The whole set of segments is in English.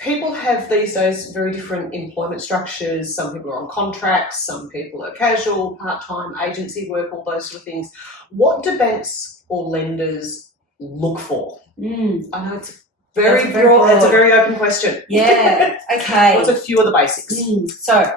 people have these days very different employment structures. Some people are on contracts, some people are casual, part-time, agency work, all those sort of things. What do banks or lenders look for? I know it's very broad. It's a very open question. Yeah, okay. What's a few of the basics? So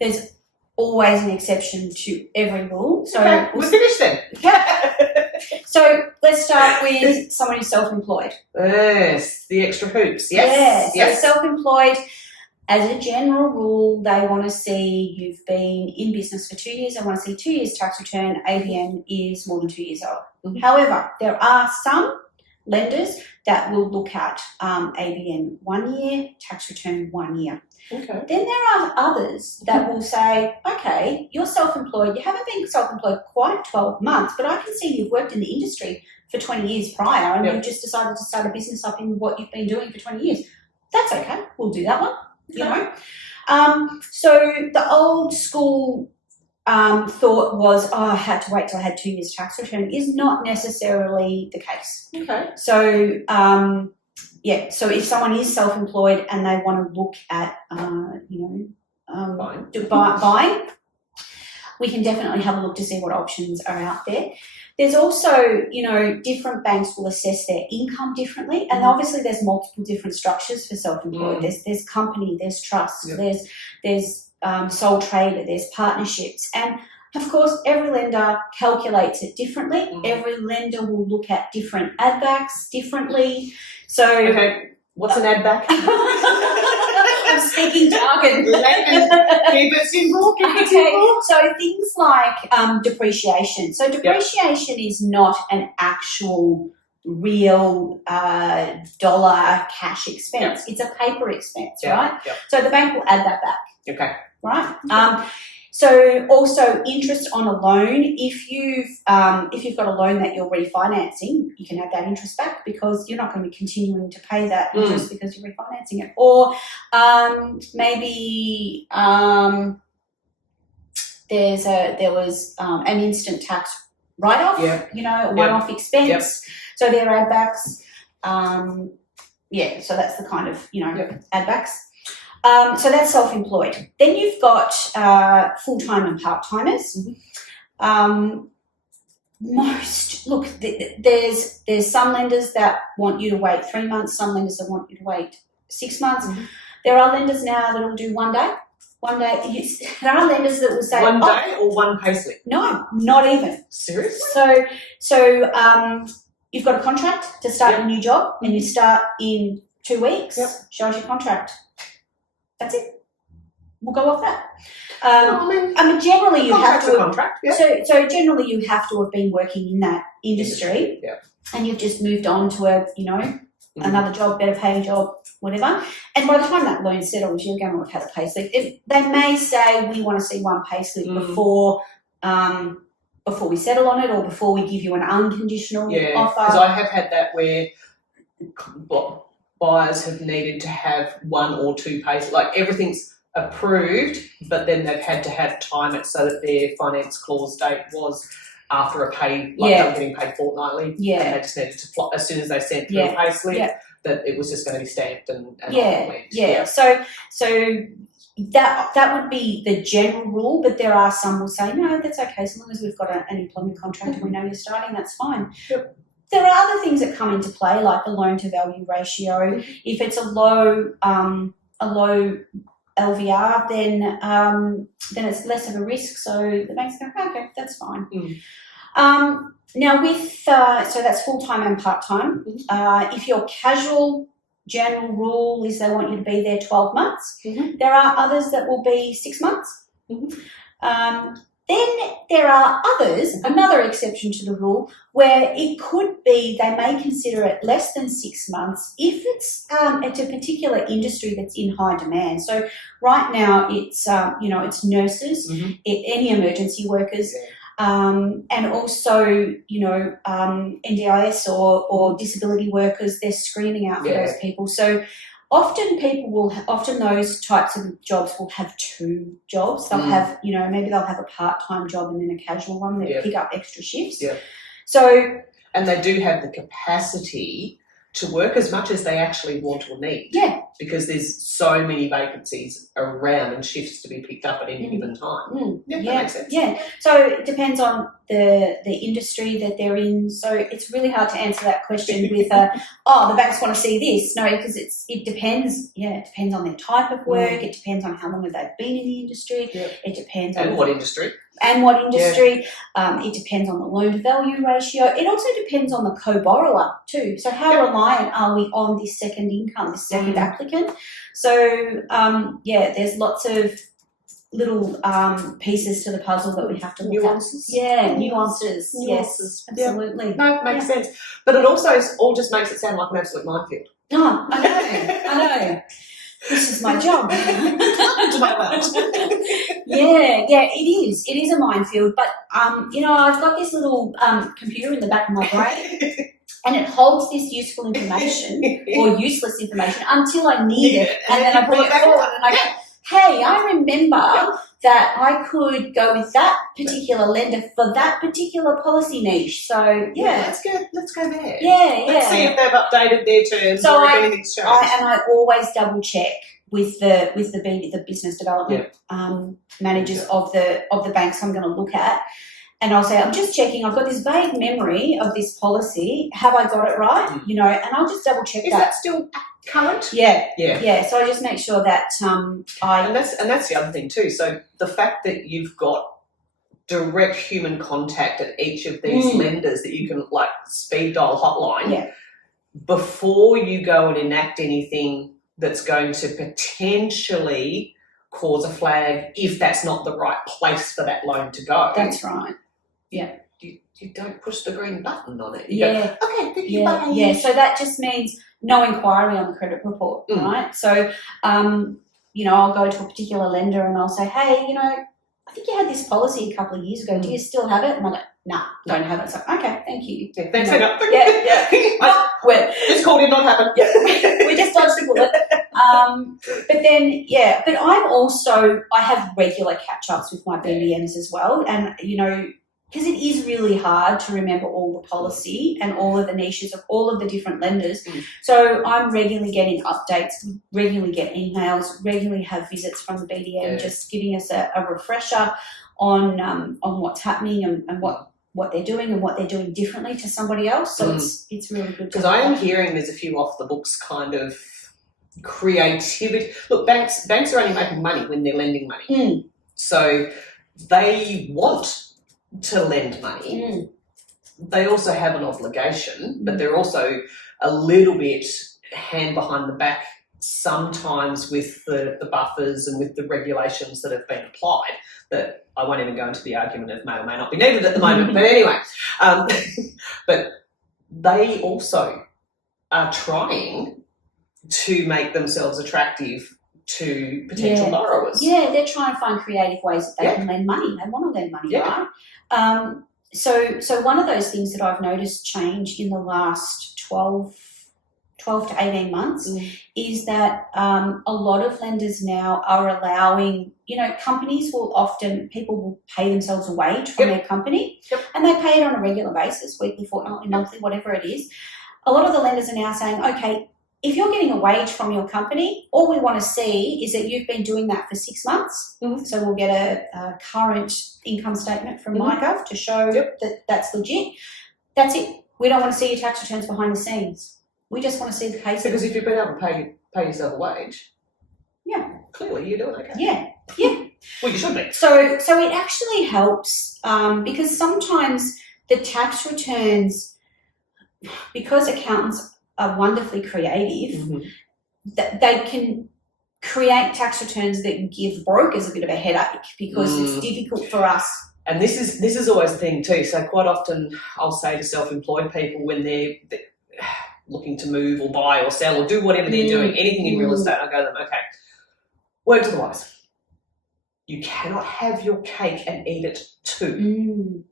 there's always an exception to every rule. So okay, we're finished then. So let's start with someone who's self-employed. Yes, the extra hoops. Yes. Yeah, so self-employed, as a general rule, they want to see you've been in business for 2 years. They want to see 2 years tax return. ABN is more than 2 years old. Mm-hmm. However, there are some lenders that will look at ABN 1 year, tax return 1 year. Okay. Then there are others that will say, okay, you're self-employed. You haven't been self-employed quite 12 months, but I can see you've worked in the industry for 20 years prior and you've just decided to start a business up in what you've been doing for 20 years. That's okay. We'll do that one, you know. So the old school thought was, I had to wait till I had 2 years tax return is not necessarily the case. Okay. So, so if someone is self-employed and they want to look at, buying, we can definitely have a look to see what options are out there. There's also, different banks will assess their income differently, and obviously there's multiple different structures for self-employed. There's company, there's trust, there's sole trader, there's partnerships, and of course every lender calculates it differently. Every lender will look at different add-backs differently. So, okay, what's an add-back? I'm speaking jargon. Keep it simple. So things like depreciation. So depreciation is not an actual real dollar cash expense. It's a paper expense, right? So the bank will add that back. Okay. Right. So also interest on a loan. If you've got a loan that you're refinancing, you can add that interest back because you're not going to be continuing to pay that interest because you're refinancing it. Or maybe there was an instant tax write-off, a one-off expense. So they're add backs. So that's the kind of add backs. So that's self-employed. Then you've got full-time and part-timers. There's some lenders that want you to wait 3 months, some lenders that want you to wait 6 months. There are lenders now that will do 1 day. There are lenders that will say 1 day or one payslip. No, not even. Seriously? So you've got a contract to start a new job, and you start in 2 weeks. Show us your contract. That's it. We'll go off that. Generally you have to. Contract, So generally you have to have been working in that industry, and you've just moved on to another job, better paying job, whatever. And by the time that loan settles, you're going to have had a payslip. They may say we want to see one payslip before we settle on it, or before we give you an unconditional offer. Because I have had that where buyers have needed to have 1 or 2 pays, like everything's approved, but then they've had to have time it so that their finance clause date was after a pay, they were getting paid fortnightly, and they just needed to plot as soon as they sent through a pay slip, that it was just going to be stamped and So that would be the general rule, but there are some who say, no, that's okay, as long as we've got an employment contract and we know you're starting, that's fine. There are other things that come into play, like the loan-to-value ratio. If it's a low LVR, then it's less of a risk. So the bank's going, okay, that's fine. Now so that's full-time and part-time. If you're casual, general rule is they want you to be there 12 months. There are others that will be 6 months. Then there are others, another exception to the rule, where it could be they may consider it less than 6 months if it's a particular industry that's in high demand. So right now it's it's nurses, any emergency workers, and also NDIS or disability workers. They're screaming out for those people. So often those types of jobs will have 2 jobs. They'll have, maybe they'll have a part-time job and then a casual one that pick up extra shifts. And they do have the capacity to work as much as they actually want or need. because there's so many vacancies around and shifts to be picked up at any given time. Yeah, that makes sense. Yeah. So it depends on the industry that they're in. So it's really hard to answer that question with the banks want to see this. No, because it depends. Yeah, it depends on their type of work. It depends on how long have they been in the industry. It depends on what industry. And what industry. It depends on the loan to value ratio. It also depends on the co-borrower too. So how reliant are we on this second income, this second applicant? So there's lots of little pieces to the puzzle that we have to look at. Yeah, nuances. Yes, absolutely. No, it makes sense. But it also all just makes it sound like an absolute minefield. Oh, I know. This is my job. To my world. Yeah, it is. It is a minefield. But I've got this little computer in the back of my brain, and it holds this useful information or useless information until I need it, and then I bring it forward and I go, hey, I remember that I could go with that particular lender for that particular policy niche. So let's go there. Yeah. Let's see if they've updated their terms or if anything's changed. I always double check with the business development managers of the banks I'm going to look at, and I'll say, I'm just checking. I've got this vague memory of this policy. Have I got it right? And I'll just double check Is that still current? Yeah. So I just make sure that and that's the other thing too. So the fact that you've got direct human contact at each of these lenders that you can speed dial hotline before you go and enact anything that's going to potentially cause a flag if that's not the right place for that loan to go. That's right. Yeah. You don't push the green button on it. You go, okay, thank you, bye. Yeah, so that just means no inquiry on the credit report, right? So, I'll go to a particular lender and I'll say, hey, I think you had this policy a couple of years ago. Do you still have it? And they're like, no, don't have it. So, okay, thank you. Yeah, thanks for that. This call did not happen. We just dodged the bullet. But I have regular catch-ups with my BDMs as well. And, because it is really hard to remember all the policy and all of the niches of all of the different lenders. So I'm regularly getting updates, regularly get emails, regularly have visits from the BDM, just giving us a refresher on what's happening and what they're doing and what they're doing differently to somebody else. So it's really good. Because I am hearing there's a few off the books kind of creativity. Look, banks are only making money when they're lending money. So they want to lend money. They also have an obligation, but they're also a little bit hand behind the back sometimes with the buffers and with the regulations that have been applied, that I won't even go into the argument of may or may not be needed at the moment. But anyway, but they also are trying to make themselves attractive to potential borrowers. Yeah, they're trying to find creative ways that they can lend money. They want to lend money, right? So one of those things that I've noticed change in the last 12 to 18 months is that a lot of lenders now are allowing, companies people will pay themselves a wage from their company and they pay it on a regular basis, weekly, fortnightly, monthly, whatever it is. A lot of the lenders are now saying, okay, if you're getting a wage from your company, all we want to see is that you've been doing that for 6 months. So we'll get a current income statement from MyGov to show that that's legit. That's it. We don't want to see your tax returns behind the scenes. We just want to see the cases. Because if you've been able to pay yourself a wage, clearly you're doing okay. Yeah. Well, you should be. So it actually helps because sometimes the tax returns, because accountants are wonderfully creative, that they can create tax returns that give brokers a bit of a headache because it's difficult for us. And this is always the thing too. So quite often I'll say to self-employed people when they're looking to move or buy or sell or do whatever they're doing, anything in real estate, I go to them, okay, word to the wise. You cannot have your cake and eat it too.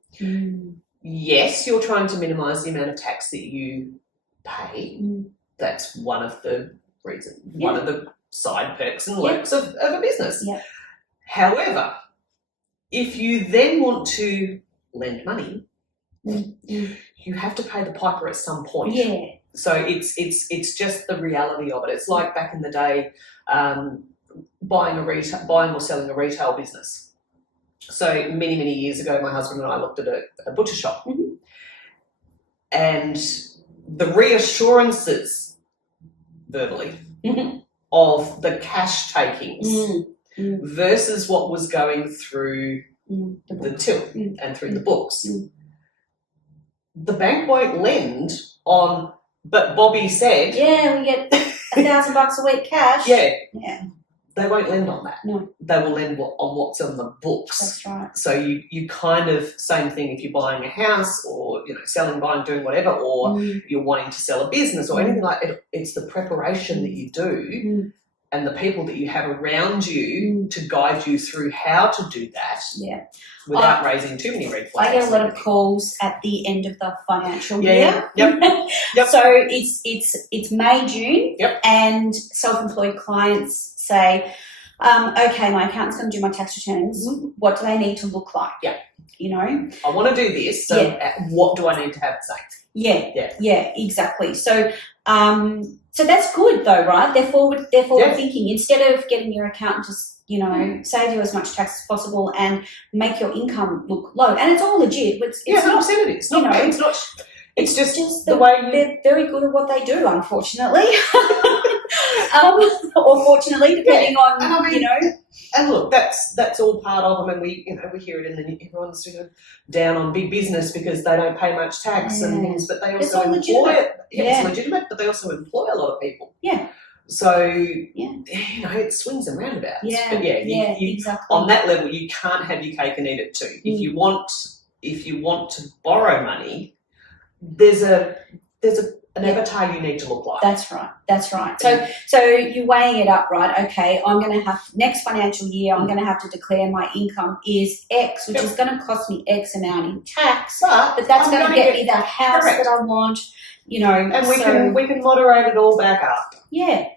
Yes, you're trying to minimise the amount of tax that you pay. That's one of the reasons, one of the side perks and perks of a business. However, if you then want to lend money, you have to pay the piper at some point. So it's just the reality of it. It's like back in the day, buying or selling a retail business. So many years ago, my husband and I looked at a butcher shop, and the reassurances verbally of the cash takings versus what was going through the till and through the books. The bank won't lend on, but Bobby said, Yeah, we get $1,000 a week cash. yeah, Yeah, they won't lend on that. No. They will lend on what's on the books. that's right. So you kind of, same thing if you're buying a house or, selling, buying, doing whatever, or you're wanting to sell a business or anything like it. It's the preparation that you do and the people that you have around you to guide you through how to do that without raising too many red flags. I get a lot of calls at the end of the financial year. Yep. So it's May, June, and self-employed clients say, okay, my accountant's going to do my tax returns. What do they need to look like? Yeah. I want to do this, so what do I need to have it say? Yeah, exactly. So so that's good though, right? They're forward thinking. Instead of getting your accountant to save you as much tax as possible and make your income look low, and it's all legit. It's not. It's not. It's not. It's just the way way they're very good at what they do, unfortunately, or fortunately, depending on And look, that's all part of. I mean, we hear it in the everyone's down on big business because they don't pay much tax and things, but they also employ. It's legitimate, but they also employ a lot of people. Yeah. So it swings and roundabouts. Yeah. But you, exactly. on that level, you can't have your cake and eat it too. If you want to borrow money, there's an avatar you need to look like. That's right. So you're weighing it up, right? Okay, I'm going to have next financial year. I'm going to have to declare my income is X, which is going to cost me X amount in tax. But that's going to get me that house that I want. And we can moderate it all back up. Yeah.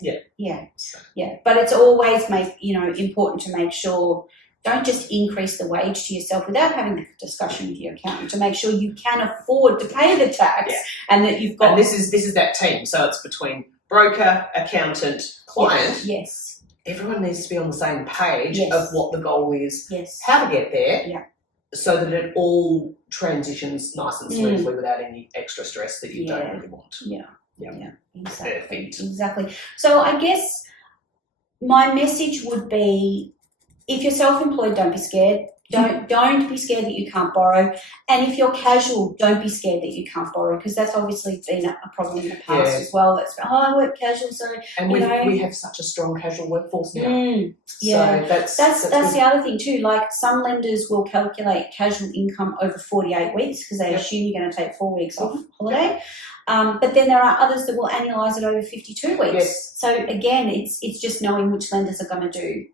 But it's always important to make sure. Don't just increase the wage to yourself without having a discussion with your accountant to make sure you can afford to pay the tax and that you've got. And this is that team. So it's between broker, accountant, client. Yes. Everyone needs to be on the same page of what the goal is, how to get there, so that it all transitions nice and smoothly without any extra stress that you don't really want. Yeah. Perfect. Exactly. So I guess my message would be, if you're self-employed, don't be scared. Don't be scared that you can't borrow. And if you're casual, don't be scared that you can't borrow, because that's obviously been a problem in the past as well. That's I work casual, so and we have such a strong casual workforce now. So that's the other thing too. Like, some lenders will calculate casual income over 48 weeks because they assume you're going to take 4 weeks off holiday. But then there are others that will annualise it over 52 weeks. Yes. So again, it's just knowing which lenders are going to do.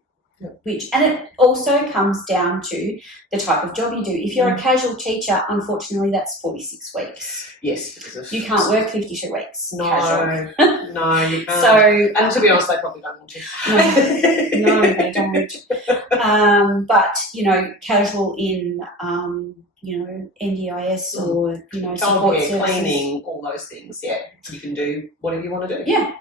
And it also comes down to the type of job you do. If you're a casual teacher, unfortunately, that's 46 weeks. Yes, because you can't work 52 weeks. No, casual. no, you can't. So, and to be honest, they probably don't want to. No, they don't. But casual in NDIS or support services, cleaning, all those things. Yeah, you can do whatever you want to do. Yeah.